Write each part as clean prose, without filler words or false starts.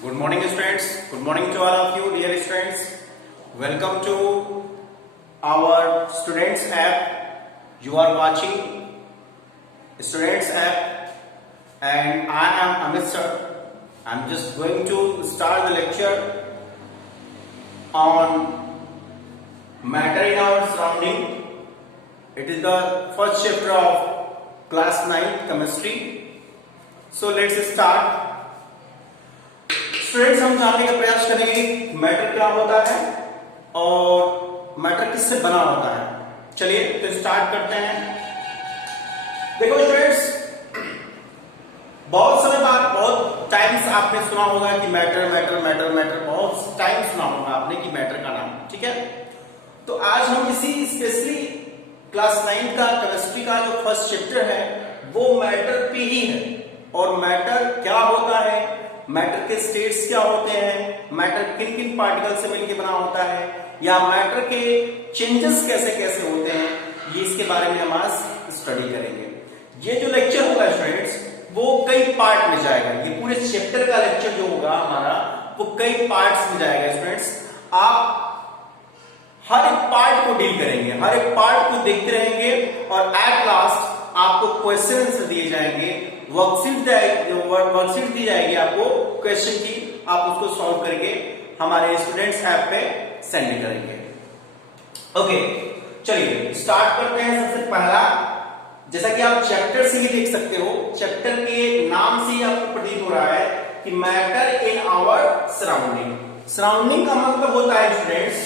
Good morning, students. Good morning to all of you, dear students. Welcome to our Students app. You are watching Students app, and I am Amit sir. I'm just going to start the lecture on matter in our surrounding. It is the first chapter of class 9 chemistry. So let's start. Students, हम जानने का प्रयास करेंगे कि matter क्या होता है और मैटर किससे बना होता है। चलिए तो स्टार्ट करते हैं। देखो स्टूडेंट्स, बहुत समय बाद बहुत टाइम्स आपने सुना होगा कि मैटर मैटर मैटर मैटर, बहुत टाइम सुना होगा आपने कि मैटर का नाम, ठीक है। तो आज हम इसी स्पेशली क्लास 9 का केमिस्ट्री का जो फर्स्ट चैप्टर है वो मैटर पे ही है। और मैटर क्या होता है, मैटर के स्टेट्स क्या होते हैं, मैटर किन किन पार्टिकल से मिलकर बना होता है, या मैटर के चेंजेस कैसे कैसे होते हैं, ये इसके बारे में हम आज स्टडी करेंगे। ये जो लेक्चर होगा स्टूडेंट्स वो कई पार्ट में जाएगा। ये पूरे चैप्टर का लेक्चर जो होगा हमारा वो कई पार्ट्स में जाएगा। स्टूडेंट्स, आप हर एक पार्ट को डील करेंगे, हर एक पार्ट को देखते रहेंगे और एट लास्ट आपको क्वेश्चन दिए जाएंगे, वर्कशीट दी जाएगी आपको क्वेश्चन की, आप उसको सॉल्व करके हमारे स्टूडेंट्स ऐप पे सेंड करेंगे। ओके, चलिए स्टार्ट करते हैं। सबसे पहला, जैसा कि आप चैप्टर से ही देख सकते हो, चैप्टर के नाम से ही आपको प्रतीत हो रहा है कि matter in our surrounding. Surrounding का मतलब होता है स्टूडेंट्स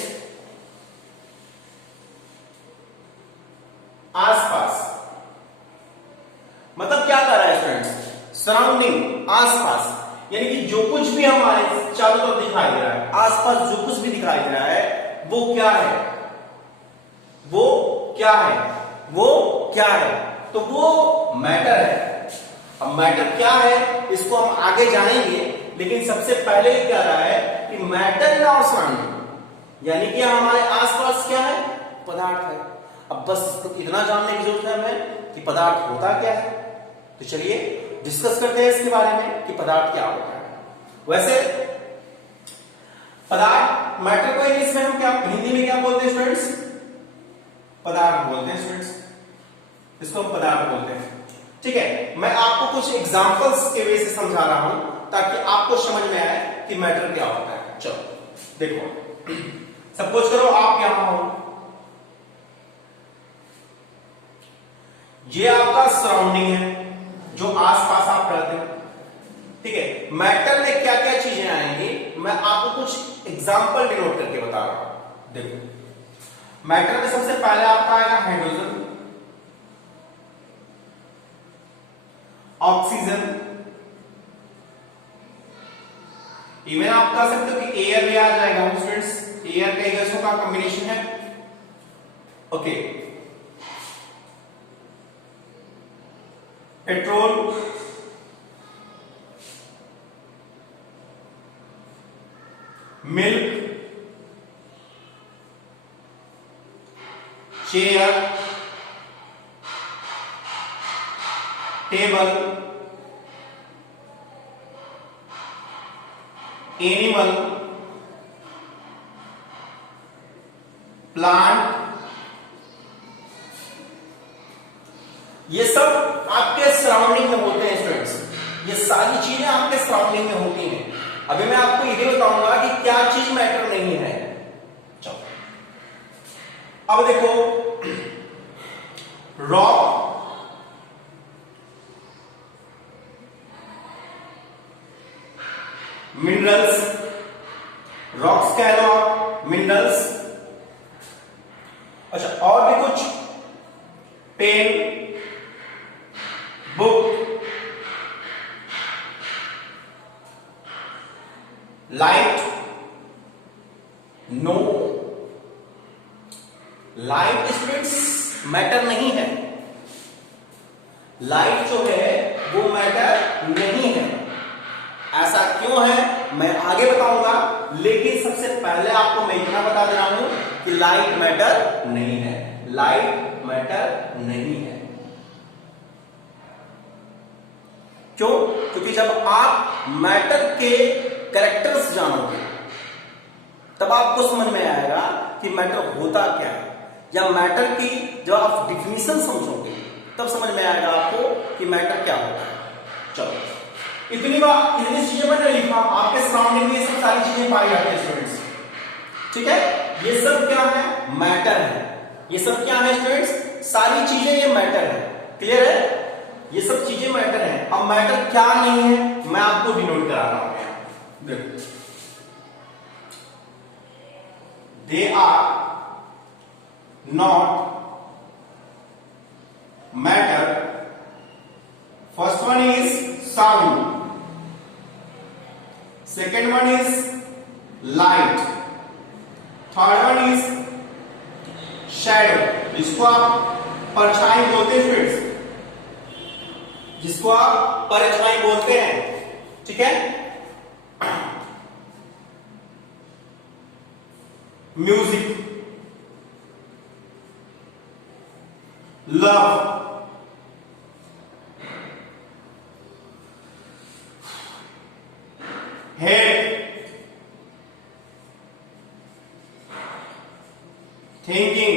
आसपास। मतलब क्या कर रहा है स्टूडेंट्स, सराउंडिंग, आसपास, यानी कि जो कुछ भी हमारे चारों तरफ दिखाई दे रहा है, आसपास जो कुछ भी दिखाई दे रहा है वो क्या है, वो क्या है, वो क्या है, तो वो मैटर है। अब मैटर क्या है इसको हम आगे जानेंगे, लेकिन सबसे पहले ही कह रहा है कि मैटर इन आवर सराउंडिंग, यानी कि हमारे आसपास क्या है, पदार्थ है। अब बस इतना जानने की जरूरत है हमें कि पदार्थ होता क्या है। तो चलिए डिस्कस करते हैं इसके बारे में कि पदार्थ क्या होता है। वैसे पदार्थ, मैटर को इंग्लिश में हम क्या, हिंदी में क्या बोलते हैं स्टूडेंट्स, पदार्थ बोलते हैं स्टूडेंट्स, इसको हम पदार्थ बोलते हैं। ठीक है, मैं आपको कुछ एग्जांपल्स के वे से समझा रहा हूं ताकि आपको समझ में आए कि मैटर क्या होता है। चलो देखो, सपोज करो आप यहां हो, ये आपका सराउंडिंग है जो आसपास आप रहते हो, ठीक है। मैटर में क्या क्या चीजें आएंगी मैं आपको कुछ एग्जांपल डिनोट करके बता रहा हूं। देखो, मैटर में सबसे पहले आपका आएगा हाइड्रोजन, ऑक्सीजन, इवन आप कह सकते हो कि एयर भी आ जाएगा स्टूडेंट्स, एयर कई गैसों का कॉम्बिनेशन है। Okay, petrol, milk, chair, table, animal, plant, ये सब आपके सराउंडिंग में होते हैं स्टूडेंट्स। ये सारी चीजें आपके सराउंडिंग में होती हैं। अभी मैं आपको ये बताऊंगा कि क्या चीज मैटर नहीं है। चलो अब देखो, रॉक, मिनरल्स, रॉक्स कह लो आप, मिनरल्स, अच्छा और भी कुछ, pen, book, light, no, light students matter नहीं है। लाइट जो है वो मैटर नहीं है। ऐसा क्यों है मैं आगे बताऊंगा, लेकिन सबसे पहले आपको मैं इतना बता दे रहा हूं कि लाइट मैटर नहीं है, लाइट मैटर नहीं है। क्यों? क्योंकि जब आप मैटर के कैरेक्टर्स जानोगे तब आपको समझ में आएगा कि मैटर होता क्या है, या मैटर की जब आप डिफिनीशन समझोगे तब समझ में आएगा आपको कि मैटर क्या होता है। चलो इतनी चीजें मैंने लिखा, आपके सराउंडिंग में ये सब सारी चीजें पाई जाती है स्टूडेंट्स, ठीक है। ये सब क्या है? मैटर है। ये सब क्या है स्टूडेंट्स? सारी चीजें ये मैटर है। क्लियर है? ये सब चीजें मैटर है। अब मैटर क्या नहीं है मैं आपको डिनोट करा रहा हूं। देखो, they are not matter. First one is sound, second one is light, third one is shadow, जिसको आप परछाई बोलते हैं फ्रेंड्स, जिसको आप परछाई बोलते हैं, ठीक है। Music, love, hate, thinking.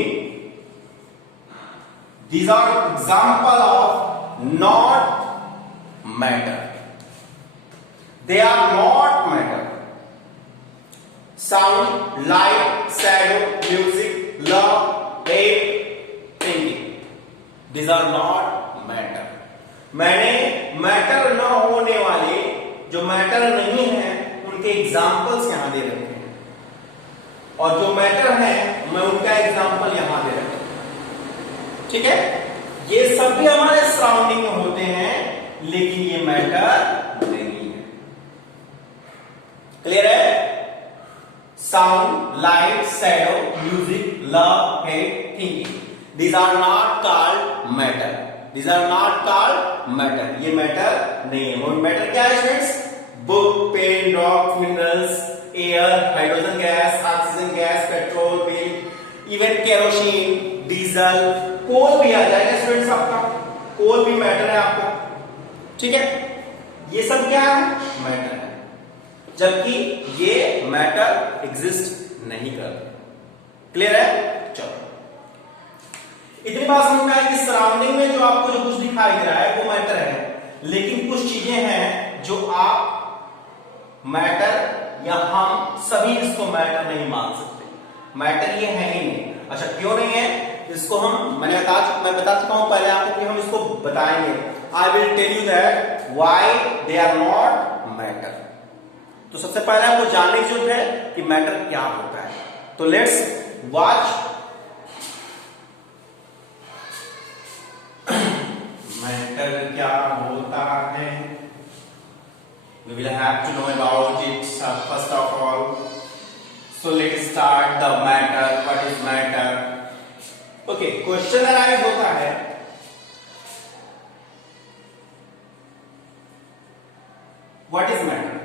These are example of not matter. They are not matter. Sound, light, shadow, music, love, hate, thinking. These are not matter. मैंने मैटर न होने वाले जो मैटर नहीं है उनके एग्जाम्पल्स यहां दे रखे हैं, और जो मैटर है मैं उनका एग्जाम्पल यहां दे रहा हूं, ठीक है। ये सब भी हमारे सराउंडिंग में होते हैं, लेकिन ये मैटर नहीं है। क्लियर है? Sound, light, shadow, music, love, hate, thinking, these are not called matter. These are not called matter. ये मैटर नहीं है। वो मैटर क्या है students? Book, pen, rock, minerals, air, hydrogen gas, oxygen gas, petrol, bill, even kerosene, diesel, coal भी आ जाएगा students आपका। कोल भी मैटर है आपका, ठीक है। ये सब क्या है? मैटर है, जबकि ये मैटर एग्जिस्ट नहीं करते। क्लियर है? चलो, इतनी बात समझ में आई कि सराउंडिंग में जो आपको जो कुछ दिखाई दे रहा है वो मैटर है, लेकिन कुछ चीजें हैं जो आप मैटर या हम सभी इसको मैटर नहीं मान सकते। मैटर ये है ही नहीं। अच्छा, क्यों नहीं है? इसको मैं बता चुका हूं पहले आपको कि हम इसको बताएंगे। I will tell you that why they are not matter. तो सबसे पहले आपको जानने की जरूरत है कि मैटर क्या होता है। तो लेट्स वॉच मैटर क्या होता है। We will have to know about it first of all. So let's start the matter. What is matter? Okay, question arise होता है what is matter?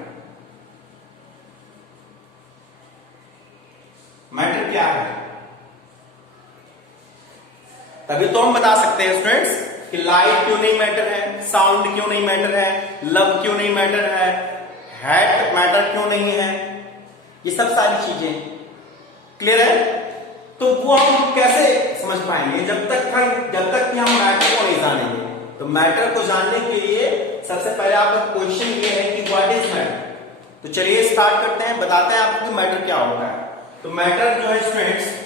मैटर क्या है? तभी तो हम बता सकते हैं स्टूडेंट्स कि लाइट क्यों नहीं मैटर है, साउंड क्यों नहीं मैटर है, लव क्यों नहीं मैटर है, हेट मैटर क्यों नहीं है। ये सब सारी चीजें क्लियर है। तो वो हम कैसे समझ पाएंगे? जब तक कि हम मैटर को नहीं जानेंगे। तो मैटर को जानने के लिए सबसे पहले आपका क्वेश्चन ये है कि व्हाट इज मैटर। तो चलिए स्टार्ट करते हैं, बताते हैं आपको कि मैटर क्या होता है। तो मैटर जो है students,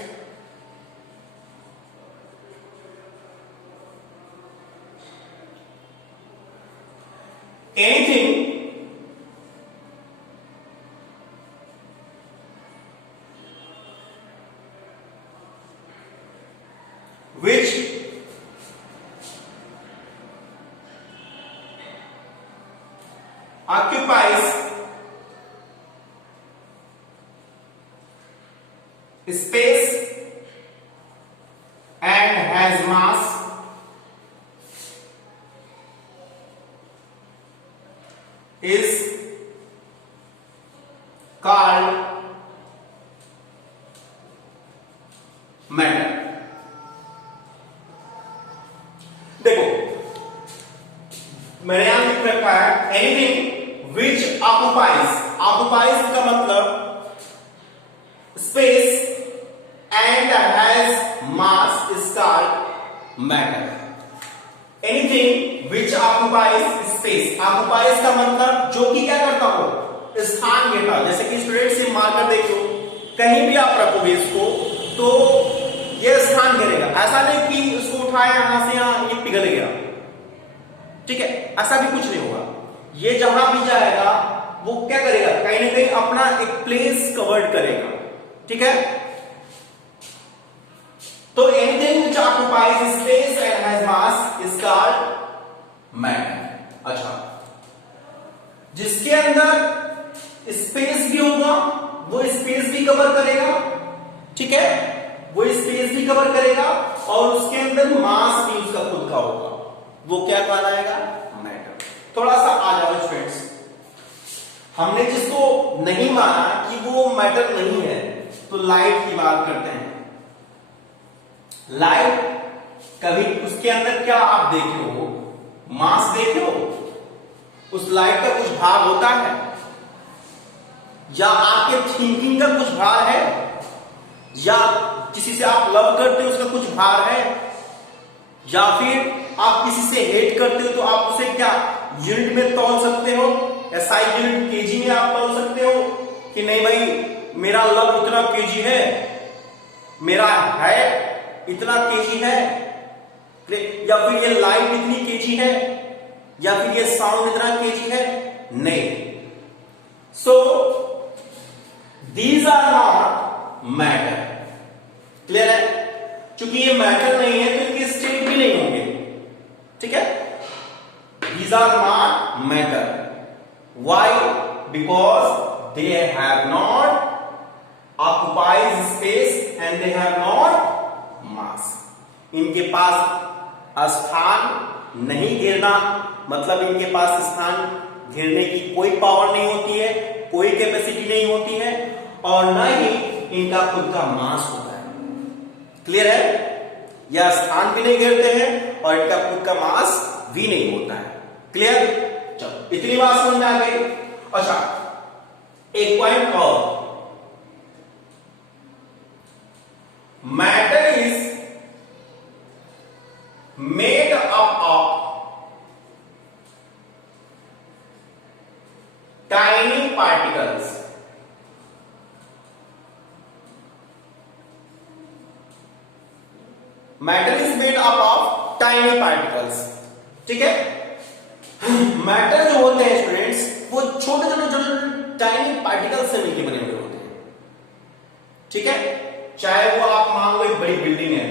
anything which occupies space and has mass is called matter. देखो मैंने यहां लिख रखा है एनीथिंग विच ऑक्युपाइज ऑक्युपाइज का मतलब space and has mass is called matter. Anything which occupies space, occupies का मतलब जो कि क्या करता हो, स्थान घेरता। जैसे कि स्टूडेंट से मार्कर देखो, कहीं भी आप रखोगे इसको तो ये स्थान घेरेगा। ऐसा नहीं कि उसको उठाया यहां से यहां ये पिघल गया, ठीक है, ऐसा भी कुछ नहीं होगा। ये जहां भी जाएगा वो क्या करेगा, कहीं ना कहीं अपना एक प्लेस कवर्ड करेगा, ठीक है। तो anything which occupies space and has mass is called matter. अच्छा, जिसके अंदर स्पेस भी होगा वो स्पेस भी कवर करेगा, ठीक है, वो स्पेस भी कवर करेगा और उसके अंदर मास भी उसका खुद का होगा, वो क्या कहलाएगा, मैटर। थोड़ा सा आ जाओ स्टूडेंट्स, हमने जिसको नहीं माना कि वो मैटर नहीं है, तो लाइट की बात करते हैं। लाइट कभी उसके अंदर क्या आप देखे हो, मास देखे हो, उस लाइट का कुछ भाग होता है, या आपके थिंकिंग का कुछ भार है, या किसी से आप लव करते हो उसका कुछ भार है, या फिर आप किसी से हेट करते हो तो आप उसे क्या यूनिट में तौल सकते हो, एसआई यूनिट केजी में आप तौल सकते हो कि नहीं भाई मेरा लव इतना केजी है, मेरा है इतना केजी है, या फिर ये लाइट इतनी केजी है, या फिर ये साउंड इतना केजी है, नहीं। So these are not matter. Clear है, क्योंकि ये मैटर नहीं है तो इनके स्टेट भी नहीं होंगे, ठीक है। These are not matter, why, because they have not occupies space and they have not mass. इनके पास स्थान नहीं घेरना, मतलब इनके पास स्थान घेरने की कोई पावर नहीं होती है, कोई कैपेसिटी नहीं होती है, और न ही इनका खुद का मास होता है। क्लियर है, यह स्थान भी नहीं घेरते हैं और इनका खुद का मास भी नहीं होता है। क्लियर, चलो इतनी बात समझ में आ गई। अच्छा, एक पॉइंट और, matter is made up of tiny particles. Matter is made up of tiny particles, ठीक है। मैटर जो होते हैं स्टूडेंट्स वो छोटे छोटे टाइनी पार्टिकल्स से मिलकर बने हुए होते हैं, ठीक है। चाहे वो आप मान लो एक बड़ी बिल्डिंग है,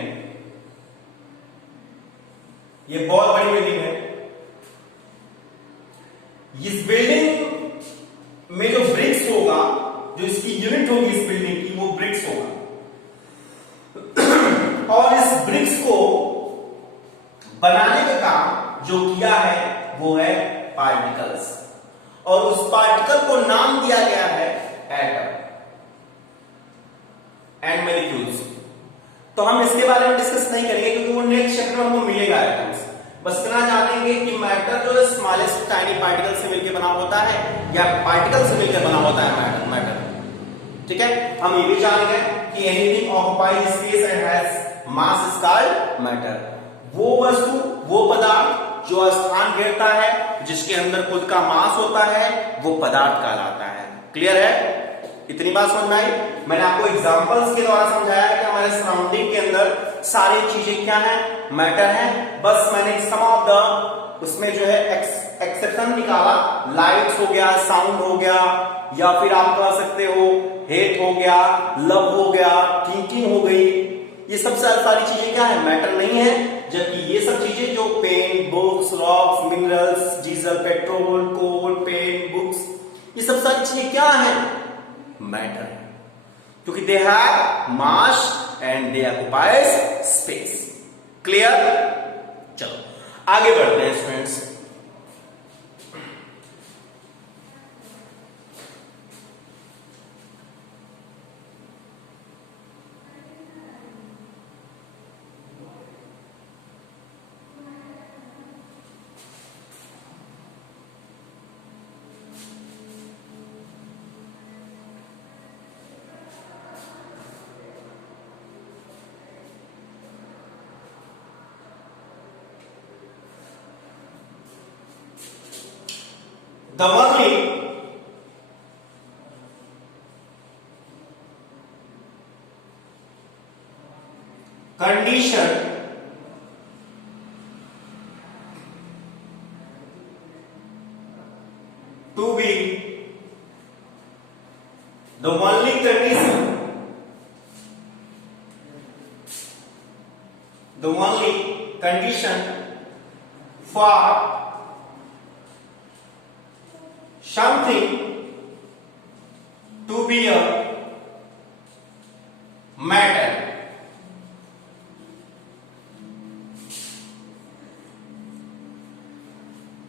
ये बहुत बड़ी बिल्डिंग है, इस बिल्डिंग में जो ब्रिक्स होगा, जो इसकी यूनिट होगी इस बिल्डिंग की, वो ब्रिक्स होगा, और इस ब्रिक्स को बनाने का काम जो किया है वो है पार्टिकल्स, और उस पार्टिकल को नाम दिया गया है एटम एंड मॉलिक्यूल्स। तो हम इसके बारे में डिस्कस नहीं करेंगे क्योंकि वो नेक्स्ट चैप्टर में हमको मिलेगा एटम्स। बस इतना जानेंगे कि मैटर जो है स्मॉलेस्ट टाइनी पार्टिकल से मिलकर बना होता है या पार्टिकल से मिलकर बना होता है मैटर, ठीक है। हम ये भी जानेंगे कि anything occupies space and has mass is called matter. वो वस्तु, वो पदार्थ जो स्थान घेरता है, जिसके अंदर खुद का मास होता है, वो पदार्थ कहलाता है। क्लियर है, इतनी बात समझ में आई। मैंने आपको एग्जांपल्स के द्वारा समझाया कि हमारे सराउंडिंग के अंदर सारी चीजें क्या है, मैटर है। बस मैंने सम ऑफ द उसमें जो है एक्सेप्शन निकाला, लाइट्स हो गया, साउंड हो गया, या फिर आप कह सकते हो हेट हो गया, लव हो गया, थिंकिंग हो गई। ये सब सारी चीजें क्या है, मैटर नहीं है। जबकि ये सब चीजें जो pen, books, rocks, minerals, diesel, petrol, coal, pen, books, ये सब सारी चीजें क्या है, मैटर, क्योंकि they have mass and they occupies space. Clear, चलो आगे बढ़ते हैं students. the only condition to be the only condition for something to be a matter.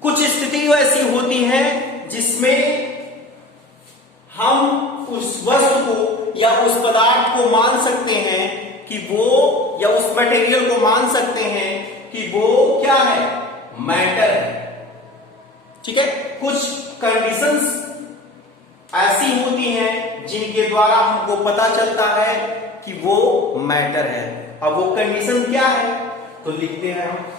कुछ स्थिति ऐसी होती है जिसमें हम उस वस्तु को या उस पदार्थ को मान सकते हैं कि वो, या उस मटेरियल को मान सकते हैं कि वो क्या है, मैटर है। ठीक है, कुछ कंडीशंस ऐसी होती हैं जिनके द्वारा हमको पता चलता है कि वो मैटर है। अब वो कंडीशन क्या है तो लिखते हैं हम।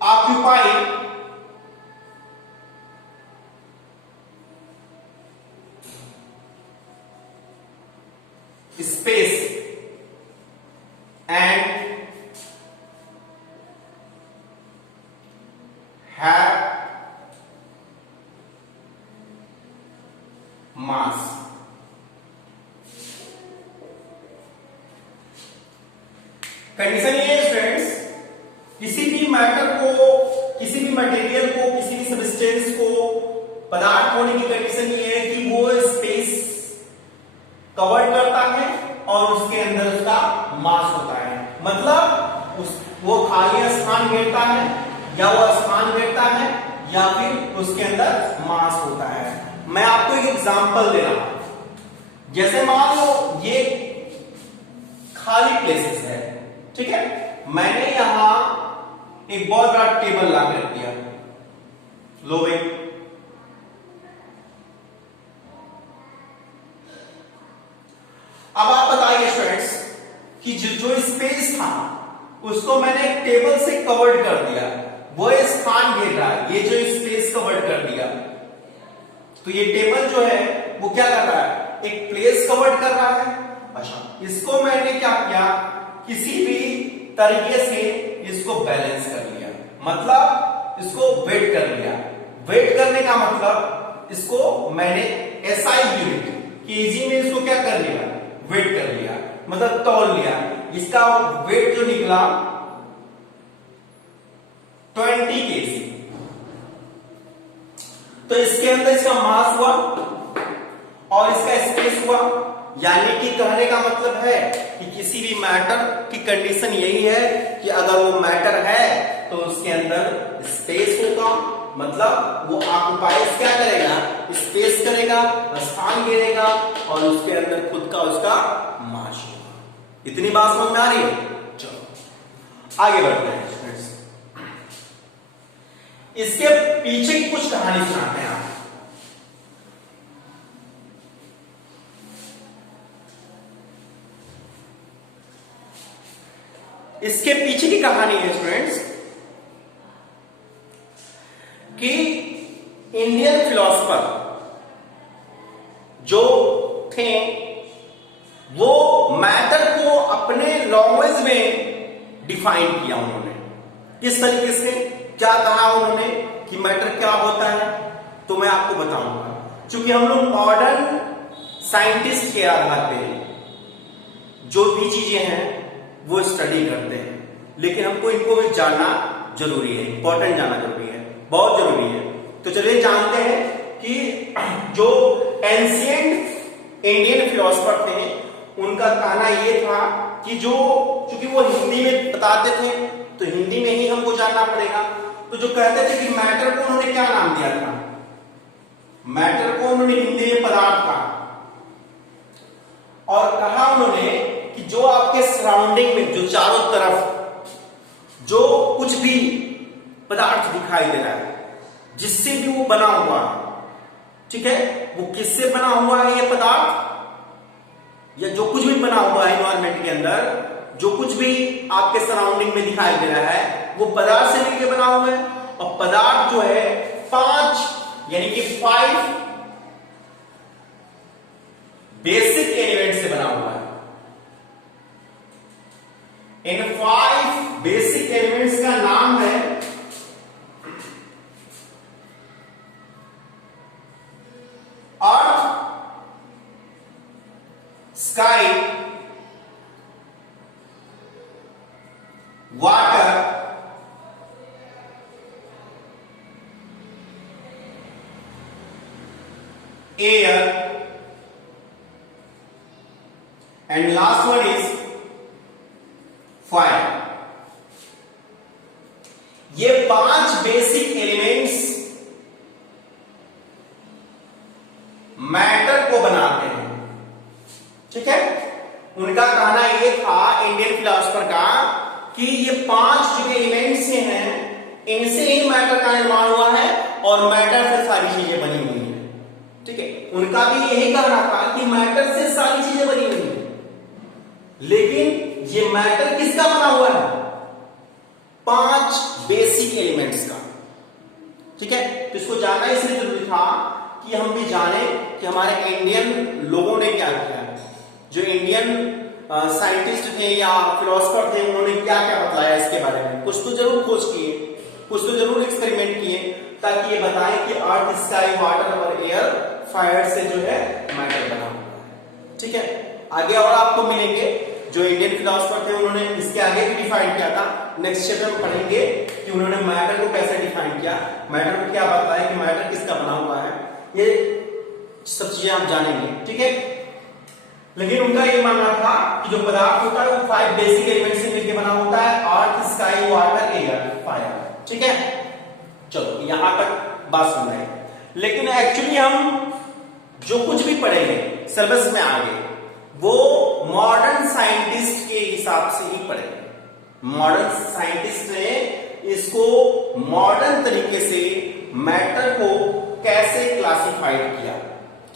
Occupy space and have mass। Condition ये है स्टूडेंट्स, किसी भी मैटर को, किसी भी मटेरियल को, किसी भी सब्सटेंस को पदार्थ होने की कंडीशन ये है कि वो स्पेस कवर करता है और उसके अंदर उसका मास होता है। मतलब वो खाली स्थान घेरता है, या वो स्थान घेरता है, या फिर उसके अंदर मास होता है। मैं आपको एक एग्जांपल दे रहा हूं। जैसे मान लो ये खाली प्लेसेस है, ठीक है, मैंने यहां एक बहुत बड़ा टेबल ला कर दिया, लो भाई, अब आप बताइए स्टूडेंट्स कि जो स्पेस था उसको मैंने एक टेबल से कवर्ड कर दिया, वो स्थान घेर रहा है, ये जो स्पेस कवर्ड कर दिया, तो ये टेबल जो है वो क्या कर रहा है, एक प्लेस कवर्ड कर रहा है। अच्छा, इसको मैंने क्या किया, किसी भी तरीके से इसको बैलेंस कर लिया, मतलब इसको वेट कर लिया। वेट करने का मतलब इसको मैंने एसआई यूनिट केजी में इसको क्या कर लिया, वेट कर लिया, मतलब तौल लिया। इसका वेट जो निकला 20 केजी, तो इसके अंदर इसका मास हुआ और इसका स्पेस हुआ। यानी कि कहने का मतलब है कि किसी भी मैटर की कंडीशन यही है कि अगर वो मैटर है तो उसके अंदर स्पेस होगा, मतलब वो ऑक्युपाइज क्या करेगा, स्पेस करेगा, स्थान घेरेगा और उसके अंदर खुद का उसका मास होगा। इतनी बात समझ में आ रही है? चलो आगे बढ़ते हैं। इसके पीछे की कुछ कहानी सुनाते हैं आप। इसके पीछे की कहानी है स्टूडेंट्स कि इंडियन फिलोसफर जो थे वो मैटर को अपने लैंग्वेज में डिफाइन किया उन्होंने। किस तरीके से, क्या कहा उन्होंने कि मैटर क्या होता है, तो मैं आपको बताऊंगा। क्योंकि हम लोग मॉडर्न साइंटिस्ट के आधार पे जो भी चीजें हैं वो स्टडी करते हैं, लेकिन हमको इनको भी जानना जरूरी है, इंपॉर्टेंट जानना जरूरी है, बहुत जरूरी है। तो चलिए जानते हैं कि जो एंशिएंट इंडियन फिलोसफर थे उनका कहना यह था कि जो, क्योंकि वो हिंदी में बताते थे तो हिंदी में ही हमको जानना पड़ेगा। तो जो कहते थे कि मैटर को उन्होंने क्या नाम दिया था, मैटर को उन्होंने हिंदी में पदार्थ कहा, और कहा उन्होंने कि जो आपके सराउंडिंग में, जो चारों तरफ जो कुछ भी पदार्थ दिखाई दे रहा है, जिससे भी वो बना हुआ है, ठीक है, वो किससे बना हुआ है ये पदार्थ, या जो कुछ भी बना हुआ है एनवायरमेंट के अंदर, जो कुछ भी आपके सराउंडिंग में दिखाई दे रहा है वो पदार्थ से मिलकर बना हुआ है। और पदार्थ जो है 5 यानी कि 5 बेसिक एलिमेंट से बना हुआ है। इन 5 बेसिक एलिमेंट्स का नाम है earth, sky, water, air and last one is fire. ये 5 बेसिक एलिमेंट्स मैटर को बनाते हैं। ठीक है, उनका कहना ये था इंडियन फिलोसफर का कि ये 5 जो एलिमेंट्स हैं इनसे ही मैटर का निर्माण हुआ है और मैटर से सारी चीजें बनी हुई हैं। ठीक है, उनका भी यही कहना था कि मैटर से सारी चीजें बनी हुई हैं, लेकिन ये मैटर किसका बना हुआ है? 5 बेसिक एलिमेंट्स का। ठीक है, तो इसको जानना इसलिए जरूरी था कि हम भी जाने कि हमारे इंडियन लोगों ने क्या किया, जो इंडियन साइंटिस्ट थे या फिलोसफर थे उन्होंने क्या क्या बतलाया इसके बारे में। कुछ तो जरूर खोज किए, कुछ तो जरूर एक्सपेरिमेंट किए ताकि ये बताएं कि अर्थ, स्काई, वाटर और एयर, फायर से जो है मैटर बना हुआ है। ठीक है, आगे और आपको मिलेंगे जो इंडियन फिलोसफर थे उन्होंने इसके आगे भी डिफाइन किया था। नेक्स्ट चैप्टर में पढ़ेंगे कि उन्होंने मैटर को कैसे डिफाइन किया, मैटर को क्या बताया कि मैटर किसका बना हुआ है, ये सब चीजें आप जानेंगे। ठीक है, लेकिन उनका ये मानना था कि जो पदार्थ होता है वो 5 बेसिक एलिमेंट से मिलकर बना होता है, earth, sky, water, air, fire. ठीक है, चलो यहां तक बात सुन रहे हैं। लेकिन एक्चुअली हम जो कुछ भी पढ़ेंगे सिलेबस में आगे वो मॉडर्न साइंटिस्ट के हिसाब से ही पढ़ेंगे। मॉडर्न साइंटिस्ट ने इसको मॉडर्न तरीके से मैटर को कैसे क्लासिफाइड किया,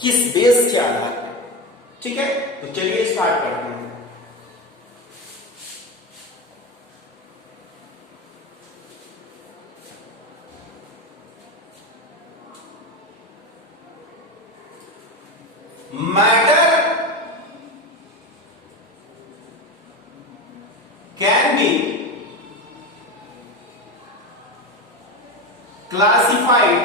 किस बेस के आधार पर। ठीक है, तो चलिए स्टार्ट करते हैं। Matter can be classified